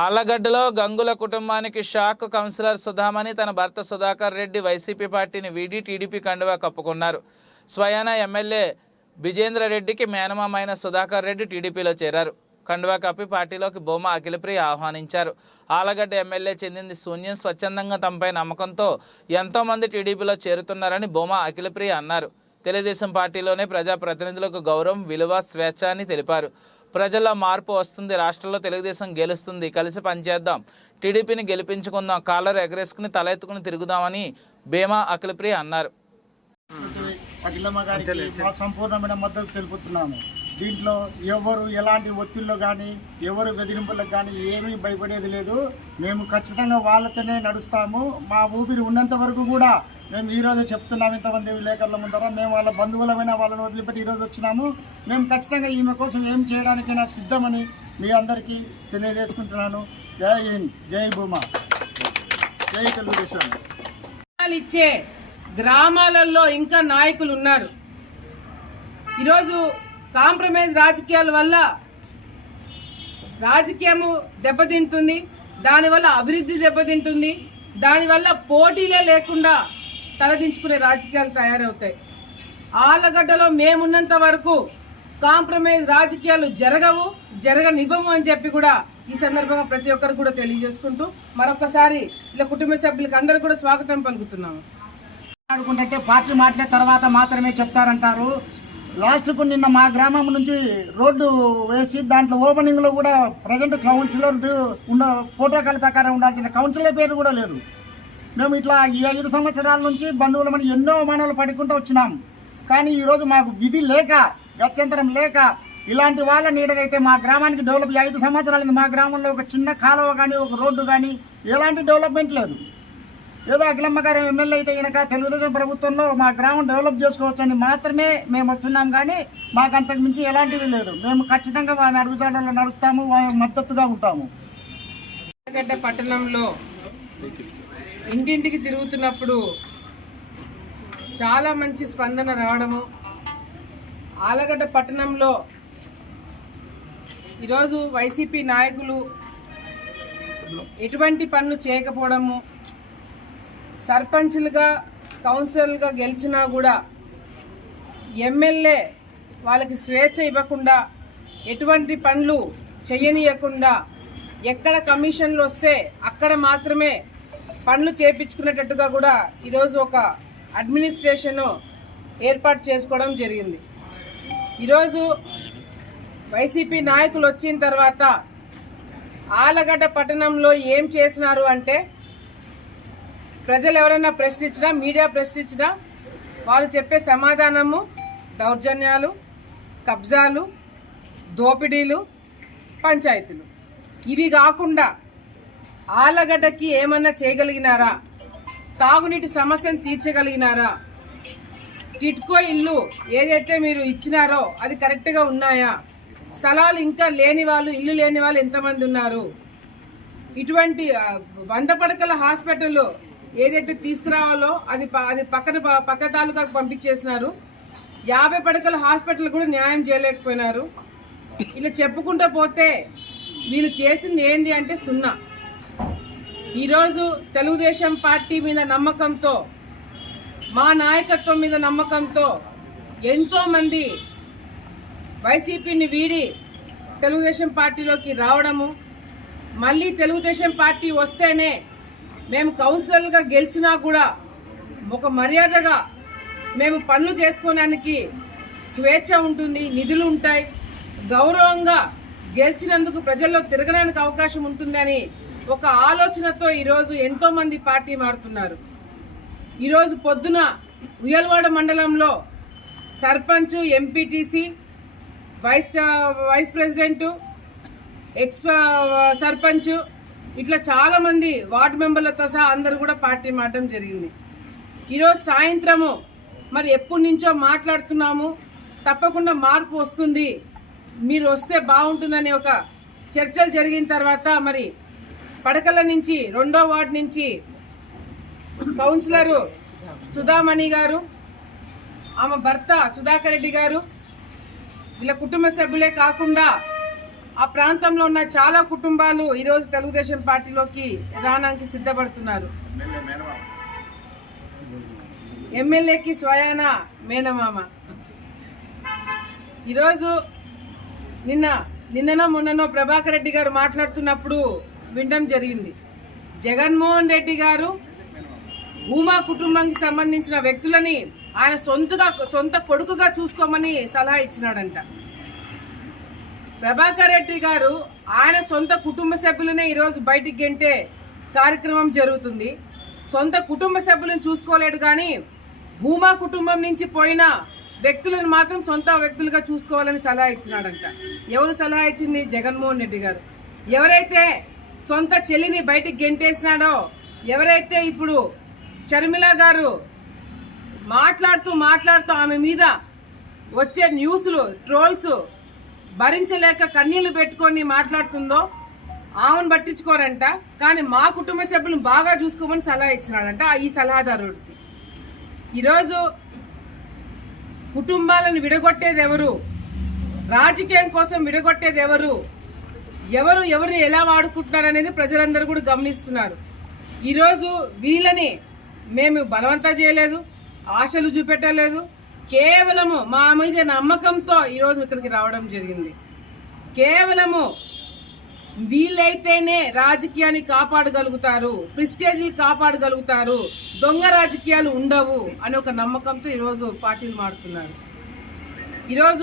ఆళ్లగడ్డలో గంగుల కుటుంబానికి shock. Councillor Sudhamani తన భర్త సుధాకర్ రెడ్డి వైసీపీ పార్టీని వీడి టీడీపీ కండువా కప్పుకున్నారు. స్వయాన ఎమ్మెల్యే బిజేంద్ర రెడ్డికి మేనమామైన సుధాకర్ రెడ్డి టీడీపీలో చేరారు. కండువా కప్పి పార్టీలోకి బొమ్మ అఖిలప్రియ ఆహ్వానించారు. ఆళ్లగడ్డ ఎమ్మెల్యే చెందింది శూన్యం. స్వచ్ఛందంగా తమపై నమ్మకంతో ఎంతోమంది టీడీపీలో చేరుతున్నారని బొమ్మ అఖిలప్రియ అన్నారు. తెలుగుదేశం పార్టీలోనే ప్రజాప్రతినిధులకు గౌరవం, విలువ, స్వేచ్ఛ అని తెలిపారు. ప్రజల్లో మార్పు వస్తుంది. రాష్ట్రంలో తెలుగుదేశం గెలుస్తుంది. కలిసి పనిచేద్దాం. టీడీపీని గెలిపించుకుందాం. కాలర్ ఎగరేసుకుని తల ఎత్తుకుని తిరుగుదామని బేమా అఖిలప్రియ అన్నారు. అఖిలమ్మ గారికి మా సంపూర్ణమైన మద్దతు తెలుపుతున్నాము. దీంట్లో ఎవరు ఎలాంటి ఒత్తిళ్ళు కానీ ఎవరు బెదిరింపులకు కానీ ఏమీ భయపడేది లేదు. మేము ఖచ్చితంగా వాళ్ళతోనే నడుస్తాము. మా ఊపిరి ఉన్నంత వరకు కూడా మేము ఈరోజు చెప్తున్నాము. ఇంతమంది విలేకరుల ముందర మేము వాళ్ళ బంధువులమైన వాళ్ళని వదిలిపెట్టి ఈరోజు వచ్చినాము. మేము ఖచ్చితంగా ఈమె కోసం ఏం చేయడానికైనా సిద్ధమని మీ అందరికీ తెలియజేసుకుంటున్నాను. జై హింద్, జై భూమా, జై తెలుగుదేశం. ఇచ్చే గ్రామాలలో ఇంకా నాయకులు ఉన్నారు. ఈరోజు కాంప్రమైజ్ రాజకీయాల వల్ల రాజకీయము దెబ్బతింటుంది, దానివల్ల అభివృద్ధి దెబ్బతింటుంది, దానివల్ల పోటీలే లేకుండా తలదించుకునే రాజకీయాలు తయారవుతాయి. ఆళ్లగడ్డలో మేమున్నంత వరకు కాంప్రమైజ్ రాజకీయాలు జరగనివ్వము అని చెప్పి కూడా ఈ సందర్భంగా ప్రతి ఒక్కరు కూడా తెలియజేసుకుంటూ మరొకసారి ఇలా కుటుంబ సభ్యులకు అందరూ కూడా స్వాగతం పలుకుతున్నాము. ఆడుకుంటే పార్టీ మాట్లాడిన తర్వాత మాత్రమే చెప్తారంటారు. లాస్ట్కు నిన్న మా గ్రామం నుంచి రోడ్డు వేసి దాంట్లో ఓపెనింగ్లో కూడా ప్రజెంట్ కౌన్సిలర్ ఉన్న ఫోటోకాల ప్రకారం ఉండాల్సిన కౌన్సిలర్ పేరు కూడా లేదు. మేము ఇట్లా ఈ 5 సంవత్సరాల నుంచి బంధువులమని ఎన్నో అవమానాలు పడుకుంటూ వచ్చినాం. కానీ ఈరోజు మాకు విధి లేక, గత్యంతరం లేక ఇలాంటి వాళ్ళ నీడనైతే మా గ్రామానికి డెవలప్ 5 సంవత్సరాలు మా గ్రామంలో ఒక చిన్న కాలువ కానీ ఒక రోడ్డు కానీ ఎలాంటి డెవలప్మెంట్ లేదు. ఏదో అఖిలమ్మ గారు ఎమ్మెల్యే అయితే కనుక తెలుగుదేశం ప్రభుత్వంలో మా గ్రామం డెవలప్ చేసుకోవచ్చని మాత్రమే మేము వస్తున్నాం. కానీ మాకు అంతకు మించి ఎలాంటివి లేదు. మేము ఖచ్చితంగా వారి అడుగుజాడల్లో నడుస్తాము, వారి మద్దతుగా ఉంటాము. ఆళ్లగడ్డ పట్టణంలో ఇంటింటికి తిరుగుతున్నప్పుడు చాలా మంచి స్పందన రావడము, ఆళ్లగడ్డ పట్టణంలో ఈరోజు వైసీపీ నాయకులు ఎటువంటి పనులు చేయకపోవడము, సర్పంచ్లుగా కౌన్సిలర్లుగా గెలిచినా కూడా ఎమ్మెల్యే వాళ్ళకి స్వేచ్ఛ ఇవ్వకుండా, ఎటువంటి పనులు చేయనీయకుండా, ఎక్కడ కమిషన్లు వస్తే అక్కడ మాత్రమే పనులు చేయించుకునేటట్టుగా కూడా ఈరోజు ఒక అడ్మినిస్ట్రేషన్ ఏర్పాటు చేసుకోవడం జరిగింది. ఈరోజు వైసీపీ నాయకులు వచ్చిన తర్వాత ఆళ్లగడ్డ పట్టణంలో ఏం చేసినారు అంటే, ప్రజలు ఎవరైనా ప్రశ్నించినా, మీడియా ప్రశ్నించినా వాళ్ళు చెప్పే సమాధానము దౌర్జన్యాలు, కబ్జాలు, దోపిడీలు, పంచాయతీలు. ఇవి కాకుండా ఆళ్లగడ్డకి ఏమన్నా చేయగలిగినారా? తాగునీటి సమస్యను తీర్చగలిగినారా? టిట్కో ఇల్లు ఏదైతే మీరు ఇచ్చినారో అది కరెక్ట్గా ఉన్నాయా? స్థలాలు ఇంకా లేని వాళ్ళు, ఇల్లు లేని వాళ్ళు ఎంతమంది ఉన్నారు? ఇటువంటి 100 పడకల హాస్పిటల్ ఏదైతే తీసుకురావాలో అది పక్క తాలూకాకు పంపించేసినారు. 50 పడకల హాస్పిటల్ కూడా న్యాయం చేయలేకపోయినారు. ఇలా చెప్పుకుంటూ పోతే వీళ్ళు చేసింది ఏంటి అంటే సున్నా. ఈరోజు తెలుగుదేశం పార్టీ మీద నమ్మకంతో, మా నాయకత్వం మీద నమ్మకంతో ఎంతోమంది వైసీపీని వీడి తెలుగుదేశం పార్టీలోకి రావడము, మళ్ళీ తెలుగుదేశం పార్టీ వస్తేనే మేము కౌన్సిలర్గా గెలిచినా కూడా ఒక మర్యాదగా మేము పనులు చేసుకోవడానికి స్వేచ్ఛ ఉంటుంది, నిధులు ఉంటాయి, గౌరవంగా గెలిచినందుకు ప్రజల్లో తిరగడానికి అవకాశం ఉంటుందని ఒక ఆలోచనతో ఈరోజు ఎంతోమంది పార్టీ మారుతున్నారు. ఈరోజు పొద్దున ఉయ్యలవాడ మండలంలో sarpanch, MPTC, vice president, ex sarpanch, ఇట్లా చాలా మంది వార్డు మెంబర్లతో సహా అందరూ కూడా పార్టీ మారడం జరిగింది. ఈరోజు సాయంత్రము మరి ఎప్పటి నుంచో మాట్లాడుతున్నాము, తప్పకుండా మార్పు వస్తుంది, మీరు వస్తే బాగుంటుందని ఒక చర్చలు జరిగిన తర్వాత మరి పడకల నుంచి 2వ వార్డు నుంచి కౌన్సిలరు సుధామణి గారు, ఆమె భర్త సుధాకర్ రెడ్డి గారు, వీళ్ళ కుటుంబ సభ్యులే కాకుండా ఆ ప్రాంతంలో ఉన్న చాలా కుటుంబాలు ఈరోజు తెలుగుదేశం పార్టీలోకి రావడానికి సిద్ధపడుతున్నారు. ఎమ్మెల్యేకి స్వయాన మేనమామ. ఈరోజు నిన్ననో మొన్ననో ప్రభాకర్ రెడ్డి గారు మాట్లాడుతున్నప్పుడు వినడం జరిగింది. జగన్మోహన్ రెడ్డి గారు భూమా కుటుంబానికి సంబంధించిన వ్యక్తులని ఆయన సొంత కొడుకుగా చూసుకోమని సలహా ఇచ్చినాడంట. ప్రభాకర్ రెడ్డి గారు ఆయన సొంత కుటుంబ సభ్యులనే ఈరోజు బయటికి గెంటే కార్యక్రమం జరుగుతుంది. సొంత కుటుంబ సభ్యులను చూసుకోలేడు కానీ భూమా కుటుంబం నుంచి పోయిన వ్యక్తులను మాత్రం సొంత వ్యక్తులుగా చూసుకోవాలని సలహా ఇచ్చినాడంట. ఎవరు సలహా ఇచ్చింది? జగన్మోహన్ రెడ్డి గారు. ఎవరైతే సొంత చెల్లిని బయటికి గెంటేసినాడో, ఎవరైతే ఇప్పుడు షర్మిల గారు మాట్లాడుతూ ఆమె మీద వచ్చే న్యూస్లు, ట్రోల్స్ భరించలేక కన్నీళ్లు పెట్టుకొని మాట్లాడుతుందో ఆమెను పట్టించుకోరంట. కానీ మా కుటుంబ సభ్యులను బాగా చూసుకోమని సలహా ఇచ్చినాడంట ఈ సలహాదారుడికి. ఈరోజు కుటుంబాలను విడగొట్టేది ఎవరు? రాజకీయం కోసం విడగొట్టేది ఎవరు? ఎవరిని ఎలా వాడుకుంటున్నారు అనేది ప్రజలందరూ కూడా గమనిస్తున్నారు. ఈరోజు వీళ్ళని మేము బలవంతం చేయలేదు, ఆశలు చూపెట్టలేదు. కేవలము మా మీద నమ్మకంతో ఈరోజు ఇక్కడికి రావడం జరిగింది. కేవలము వీళ్ళైతేనే రాజకీయాన్ని కాపాడగలుగుతారు, ప్రిస్టేజీలు కాపాడగలుగుతారు, దొంగ రాజకీయాలు ఉండవు అనే ఒక నమ్మకంతో ఈరోజు పార్టీలు మారుతున్నారు. ఈరోజు